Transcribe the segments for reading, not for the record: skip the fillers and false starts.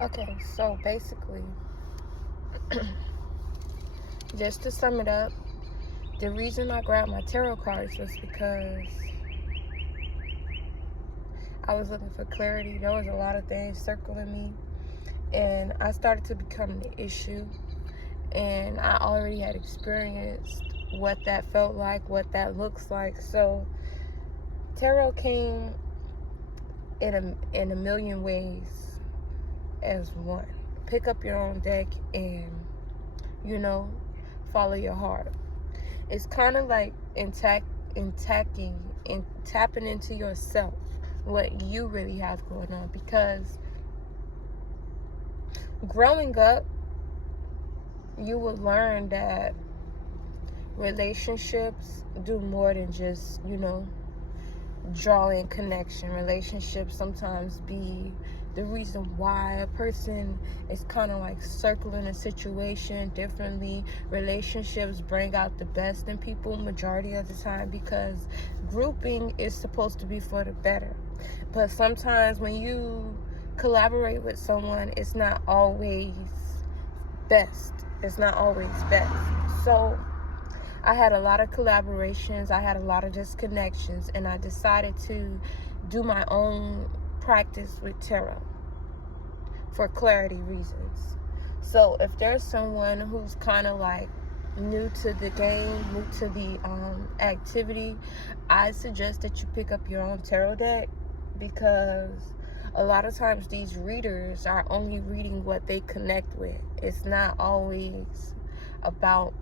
Okay, so basically, just to sum it up, the reason I grabbed my tarot cards was because I was looking for clarity. There was a lot of things circling me, and I started to become an issue. And I already had experienced what that felt like, what that looks like. So tarot came in a million ways as one. Pick up your own deck and follow your heart. It's kind of like tapping into yourself, what you really have going on. Because growing up, you will learn that relationships do more than just, drawing connection. Relationships sometimes be the reason why a person is kind of like circling a situation differently. Relationships bring out the best in people majority of the time, because grouping is supposed to be for the better. But sometimes when you collaborate with someone, it's not always best. It's not always best. So I had a lot of collaborations, I had a lot of disconnections, and I decided to do my own practice with tarot for clarity reasons. So if there's someone who's kind of like new to the game, new to the activity, I suggest that you pick up your own tarot deck, because a lot of times these readers are only reading what they connect with. It's not always about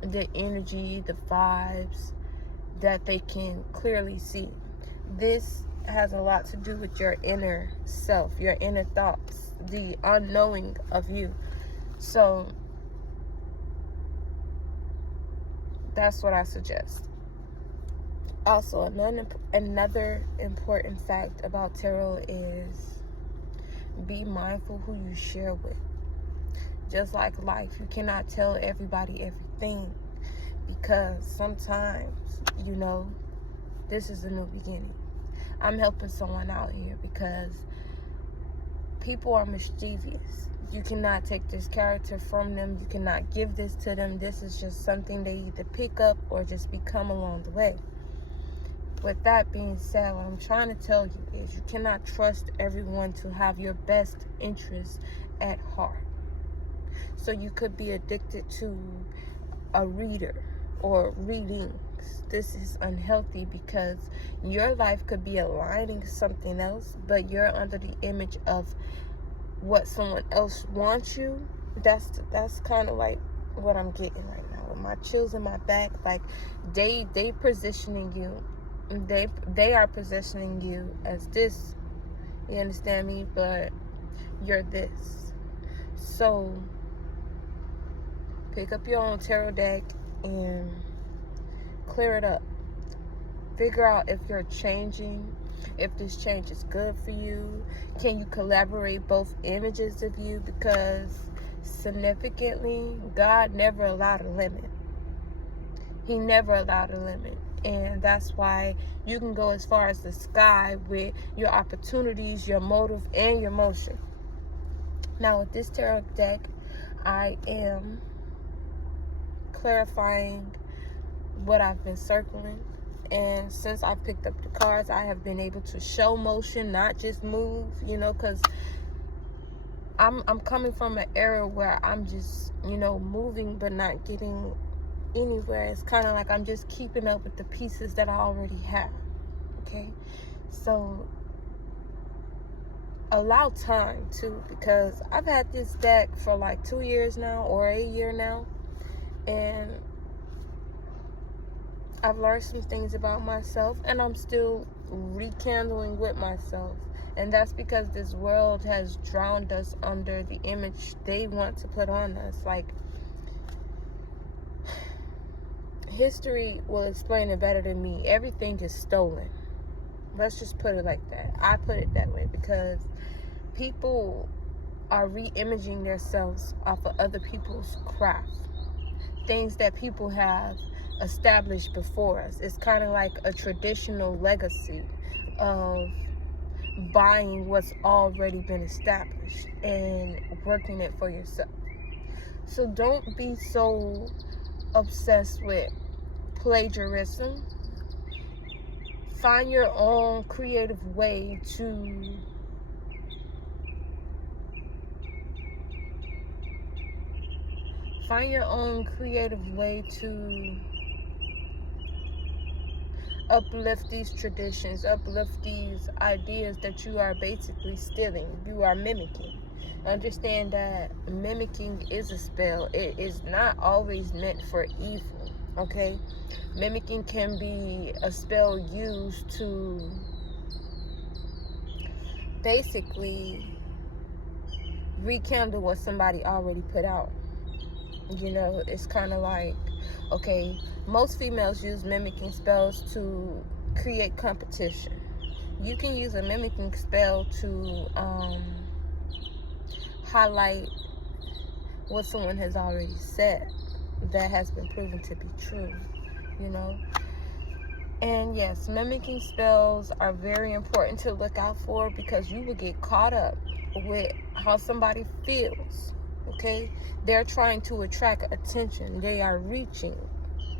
the energy, the vibes that they can clearly see. This has a lot to do with your inner self, your inner thoughts, the unknowing of you. So that's what I suggest. Also, another important fact about tarot is be mindful who you share with. Just like life, you cannot tell everybody everything, because sometimes, this is a new beginning. I'm helping someone out here because people are mischievous. You cannot take this character from them. You cannot give this to them. This is just something they either pick up or just become along the way. With that being said, what I'm trying to tell you is you cannot trust everyone to have your best interests at heart. So you could be addicted to a reader or readings. This is unhealthy, because your life could be aligning something else, but you're under the image of what someone else wants you. That's kind of like what I'm getting right now with my chills in my back. Like they positioning you, they are positioning you as this. You understand me? But you're this. So pick up your own tarot deck and clear it up. Figure out if you're changing, if this change is good for you. Can you collaborate both images of you? Because significantly, God never allowed a limit. He never allowed a limit. And that's why you can go as far as the sky with your opportunities, your motive, and your motion. Now, with this tarot deck, I am clarifying what I've been circling. And since I've picked up the cards, I have been able to show motion, not just move, because I'm coming from an era where I'm just, moving but not getting anywhere. It's kind of like I'm just keeping up with the pieces that I already have. Okay? So allow time too, because I've had this deck for like 2 years now, or a year now, and I've learned some things about myself, and I'm still rekindling with myself. And that's because this world has drowned us under the image they want to put on us. Like, history will explain it better than me. Everything is stolen. Let's just put it like that. I put it that way because people are re-imaging themselves off of other people's craft. Things that people have established before us. It's kind of like a traditional legacy of buying what's already been established and working it for yourself. So don't be so obsessed with plagiarism. Find your own creative way to uplift these traditions, uplift these ideas that you are basically stealing, you are mimicking. Understand that mimicking is a spell. It is not always meant for evil, okay? Mimicking can be a spell used to basically rekindle what somebody already put out. You know, it's kind of like, okay, most females use mimicking spells to create competition. You can use a mimicking spell to highlight what someone has already said that has been proven to be true, you know. And yes, mimicking spells are very important to look out for, because you will get caught up with how somebody feels, okay? They're trying to attract attention. They are reaching.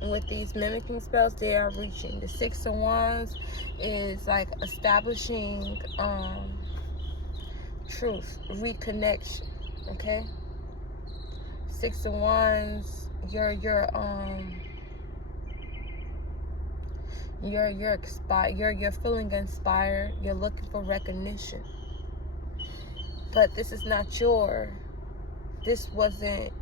With these mimicking spells, they are reaching. The Six of Wands is like establishing truth, reconnection, okay? Six of Wands, you're feeling inspired. You're looking for recognition, but this wasn't.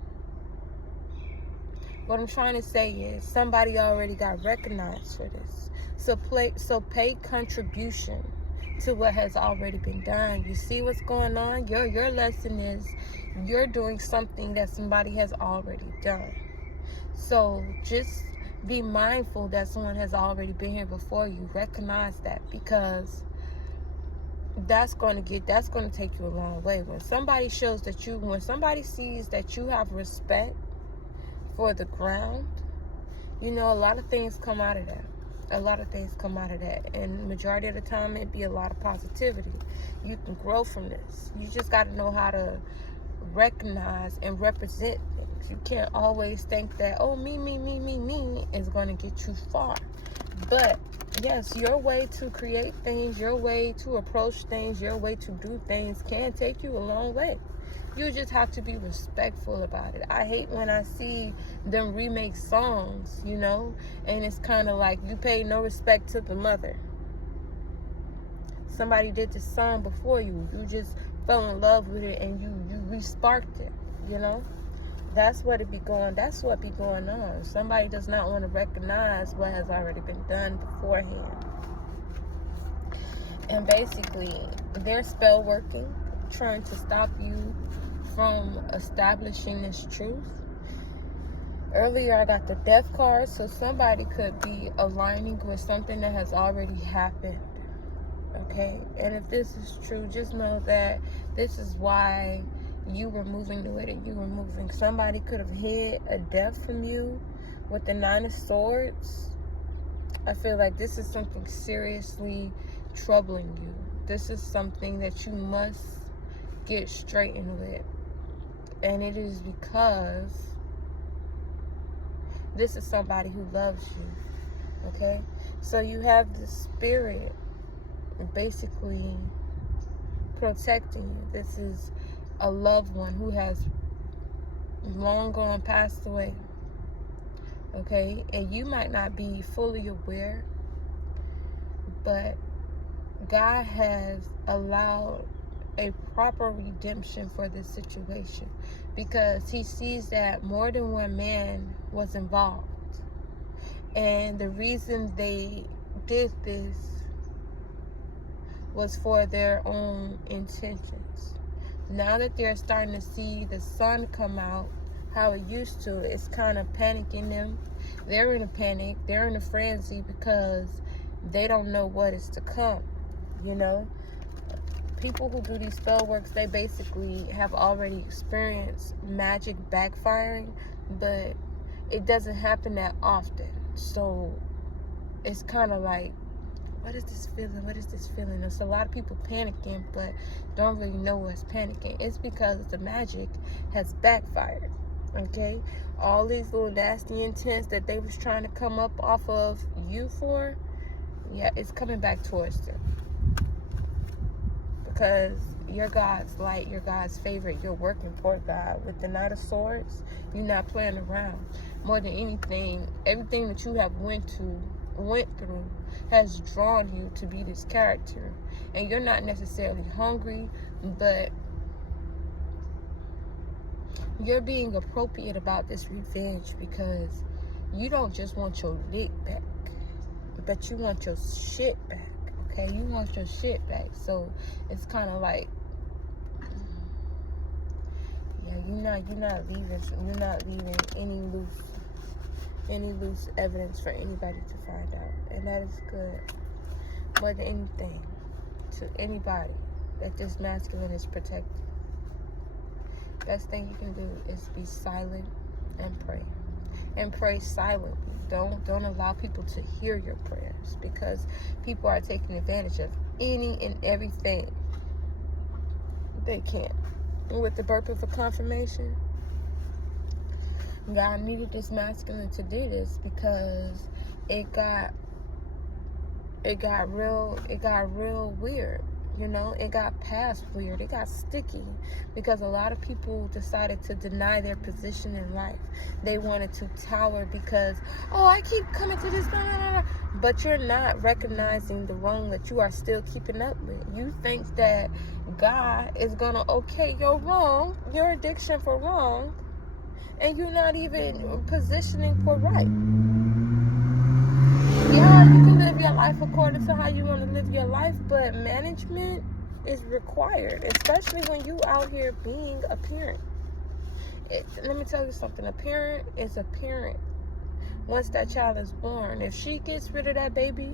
What I'm trying to say is somebody already got recognized for this. So pay contribution to what has already been done. You see what's going on? Your lesson is you're doing something that somebody has already done. So just be mindful that someone has already been here before you. Recognize that, because that's going to take you a long way. When somebody sees that you have respect for the ground, you know, a lot of things come out of that. And majority of the time, it'd be a lot of positivity. You can grow from this. You just got to know how to recognize and represent things. You can't always think that, oh, me is going to get you far. But yes, your way to create things, your way to approach things, your way to do things can take you a long way. You just have to be respectful about it. I hate when I see them remake songs, you know, and it's kind of like you pay no respect to the mother. Somebody did this song before you. You just fell in love with it and you re-sparked it, you know. That's what be going on. Somebody does not want to recognize what has already been done beforehand. And basically, they're spell working, trying to stop you from establishing this truth. Earlier, I got the Death card, so somebody could be aligning with something that has already happened. Okay? And if this is true, just know that this is why you were moving the way that you were moving. Somebody could have hid a death from you with the Nine of Swords. I feel like this is something seriously troubling you. This is something that you must get straightened with. And it is because this is somebody who loves you. Okay? So you have the spirit basically protecting you. This is a loved one who has long gone passed away. Okay? And you might not be fully aware, but God has allowed a proper redemption for this situation, because he sees that more than one man was involved. And the reason they did this was for their own intentions. Now that they're starting to see the sun come out how it used to, it's kind of panicking them. They're in a panic. They're in a frenzy because they don't know what is to come, you know. People who do these spell works, they basically have already experienced magic backfiring, but it doesn't happen that often. So it's kind of like What is this feeling? What is this feeling? There's a lot of people panicking, but don't really know what's panicking. It's because the magic has backfired. Okay? All these little nasty intents that they was trying to come up off of you for, yeah, it's coming back towards them. Because you're God's light, you're God's favorite, you're working for God. With the Knight of Swords, you're not playing around. More than anything, everything that you have went through has drawn you to be this character. And you're not necessarily hungry, but you're being appropriate about this revenge because you don't just want your lick back, but you want your shit back. Okay, you want your shit back. So it's kind of like, yeah, you're not leaving any loose evidence for anybody to find out, and that is good. More than anything, to anybody that this masculine is protecting, best thing you can do is be silent and pray silently. Don't allow people to hear your prayers, because people are taking advantage of any and everything they can. With the birth of a confirmation, God needed this masculine to do this because it got real weird. You know, it got past weird. It got sticky because a lot of people decided to deny their position in life. They wanted to tower because, oh, I keep coming to this, blah, blah, blah. But you're not recognizing the wrong that you are still keeping up with. You think that God is going to okay your wrong, your addiction for wrong, and you're not even positioning for right. Yeah, you can live your life according to how you want to live your life, but management is required, especially when you out here being a parent. Let me tell you something. A parent is a parent once that child is born. If she gets rid of that baby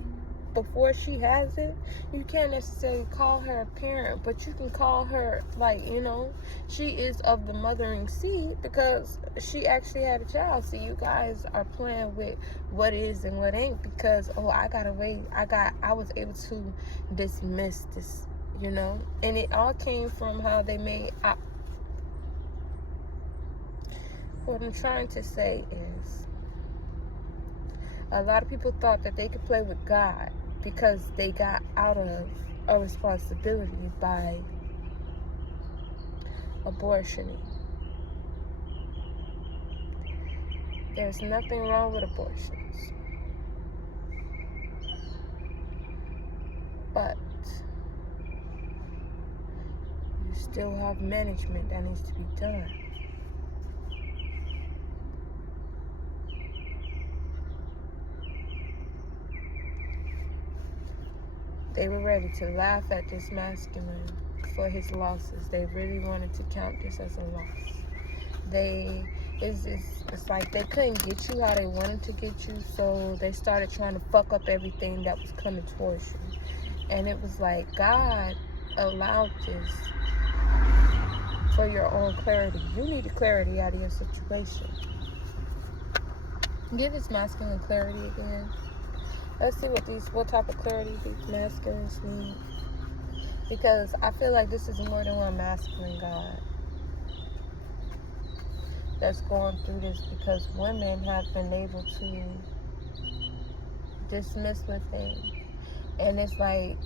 before she has it, you can't necessarily call her a parent, but you can call her, like, you know, she is of the mothering seed because she actually had a child. See, you guys are playing with what is and what ain't because, oh, I was able to dismiss this, you know, and it all came from how they made. What I'm trying to say is, a lot of people thought that they could play with God because they got out of a responsibility by abortioning. There's nothing wrong with abortions, but you still have management that needs to be done. They were ready to laugh at this masculine for his losses. They really wanted to count this as a loss. It's like they couldn't get you how they wanted to get you, so they started trying to fuck up everything that was coming towards you. And it was like, God allowed this for your own clarity. You needed clarity out of your situation. Give this masculine clarity again. Let's see what type of clarity these masculines need. Because I feel like this is more than one masculine God that's going through this, because women have been able to dismiss within. And it's like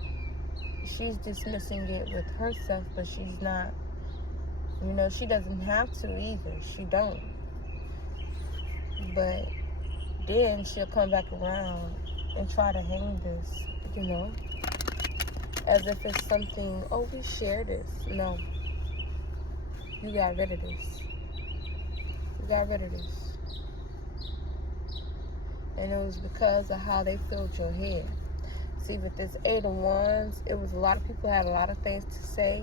she's dismissing it with herself, but she's not. You know, she doesn't have to either. She don't. But then she'll come back around and try to hang this, you know, as if it's something, oh, we share this. No. You got rid of this. You got rid of this. And it was because of how they filled your head. See, with this 8 of Wands, it was a lot of people had a lot of things to say,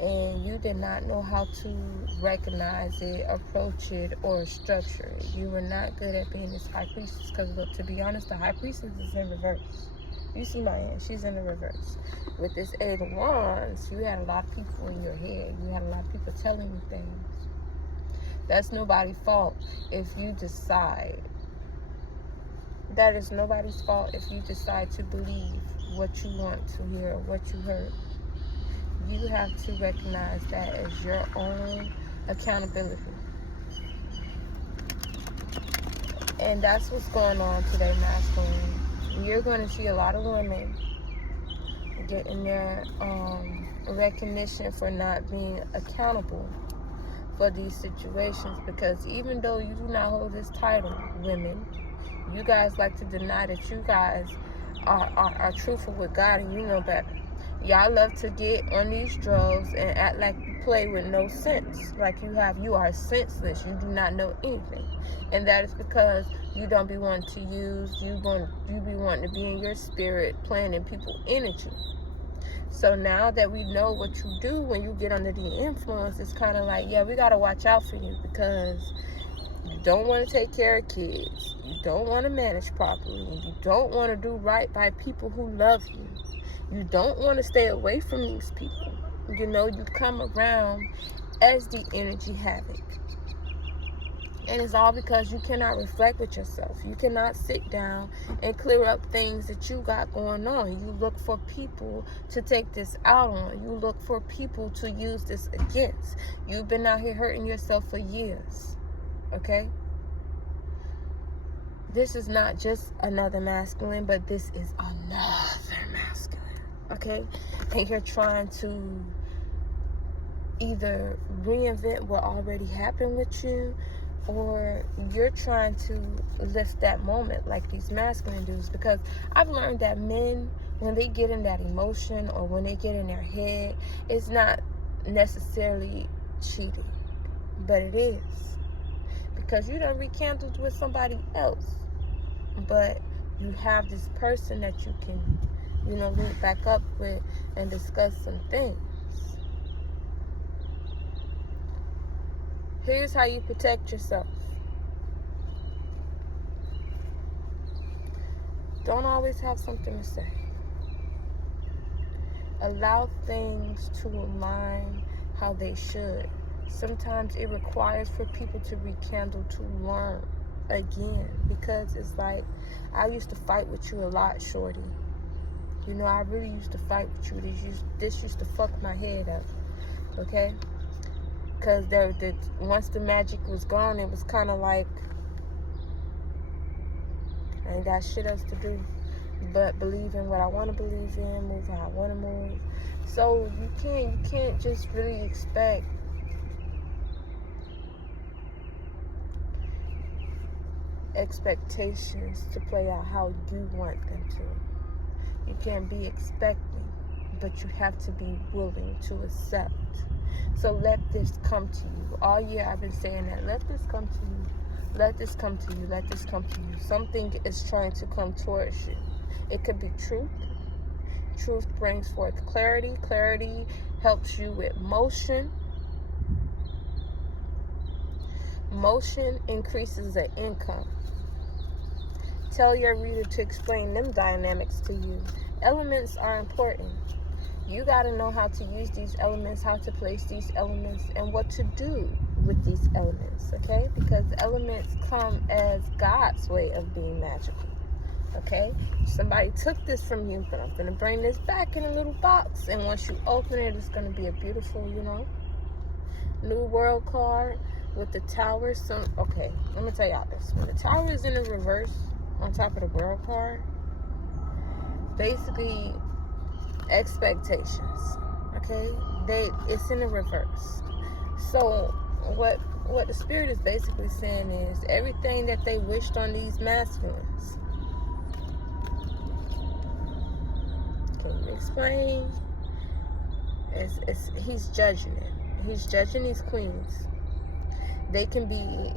and you did not know how to recognize it, approach it, or structure it. You were not good at being this high priestess, because, look, to be honest, the high priestess is in reverse. You see my hand, she's in the reverse. With this 8 of Wands, you had a lot of people in your head. You had a lot of people telling you things. That's nobody's fault if you decide. That is nobody's fault if you decide to believe what you want to hear or what you heard. You have to recognize that as your own accountability. And that's what's going on today, masculine. You're going to see a lot of women getting their recognition for not being accountable for these situations, because even though you do not hold this title, women, you guys like to deny that you guys are truthful with God and you know better. Y'all love to get on these drugs and act like you play with no sense, like you are senseless, you do not know anything. And that is because you don't be wanting to use, you be wanting to be in your spirit, playing in people's energy. So now that we know what you do when you get under the influence, it's kind of like, yeah, we got to watch out for you, because you don't want to take care of kids, you don't want to manage properly, and you don't want to do right by people who love you. You don't want to stay away from these people. You know, you come around as the energy havoc. And it's all because you cannot reflect with yourself. You cannot sit down and clear up things that you got going on. You look for people to take this out on. You look for people to use this against. You've been out here hurting yourself for years. Okay? This is not just another masculine, but this is another masculine. Okay? And you're trying to either reinvent what already happened with you, or you're trying to lift that moment like these masculine dudes. Because I've learned that men, when they get in that emotion or when they get in their head, it's not necessarily cheating, but it is. Because you done rekindled with somebody else, but you have this person that you can, link back up with and discuss some things. Here's how you protect yourself. Don't always have something to say. Allow things to align how they should. Sometimes it requires for people to rekindle, to learn again. Because it's like, I used to fight with you a lot, shorty. I really used to fight with you. This used to fuck my head up. Okay? Because once the magic was gone, it was kind of like, I ain't got shit else to do but believe in what I want to believe in, move how I want to move. So you can't just really expect expectations to play out how you want them to. You can't be expecting, but you have to be willing to accept. So let this come to you. All year I've been saying that. Let this come to you. Let this come to you. Let this come to you. Something is trying to come towards you. It could be truth. Truth brings forth clarity. Clarity helps you with motion. Motion increases the income. Tell your reader to explain them dynamics to you. Elements are important. You got to know how to use these elements, how to place these elements, and what to do with these elements, okay? Because elements come as God's way of being magical, okay? Somebody took this from you, but I'm going to bring this back in a little box, and once you open it, it's going to be a beautiful, New World card with the tower. Okay, let me tell y'all this. When the tower is in the reverse on top of the World card, basically expectations, okay? It's in the reverse. So what the spirit is basically saying is everything that they wished on these masculines. Can you explain? He's judging it. He's judging these queens. They can be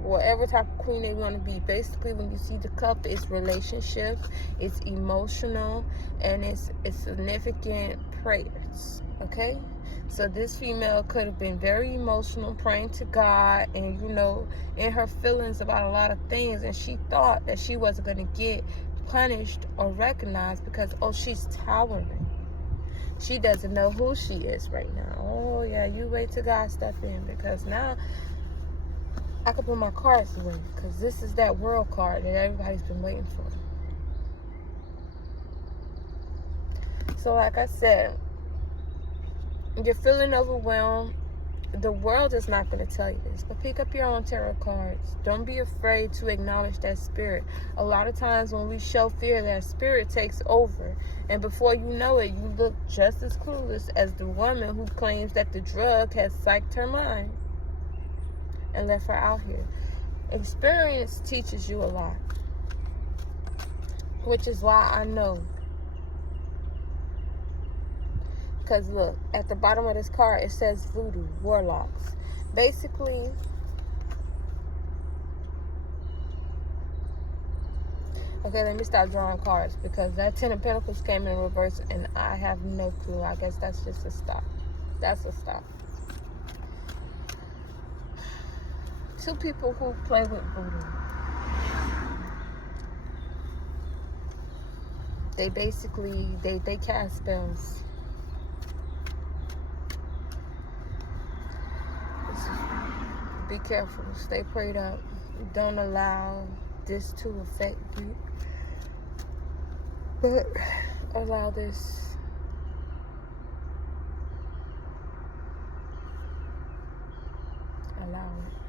whatever type of queen they want to be. Basically, when you see the cup, it's relationship, it's emotional, and it's significant prayers, okay? So this female could have been very emotional, praying to God, and in her feelings about a lot of things, and she thought that she wasn't going to get punished or recognized because, she's towering. She doesn't know who she is right now. Oh yeah, you wait till God step in, because now I can put my cards away, because this is that World card that everybody's been waiting for. So like I said, you're feeling overwhelmed. The world is not going to tell you this, but pick up your own tarot cards. Don't be afraid to acknowledge that spirit. A lot of times when we show fear, that spirit takes over. And before you know it, you look just as clueless as the woman who claims that the drug has psyched her mind and left her out here. Experience teaches you a lot, which is why I know. Because look, at the bottom of this card, it says voodoo, warlocks. Basically, okay, let me stop drawing cards because that Ten of Pentacles came in reverse and I have no clue. I guess that's just a stop. That's a stop. Two people who play with voodoo. They basically, they cast spells. Be careful. Stay prayed up. Don't allow this to affect you. But allow this. Allow it.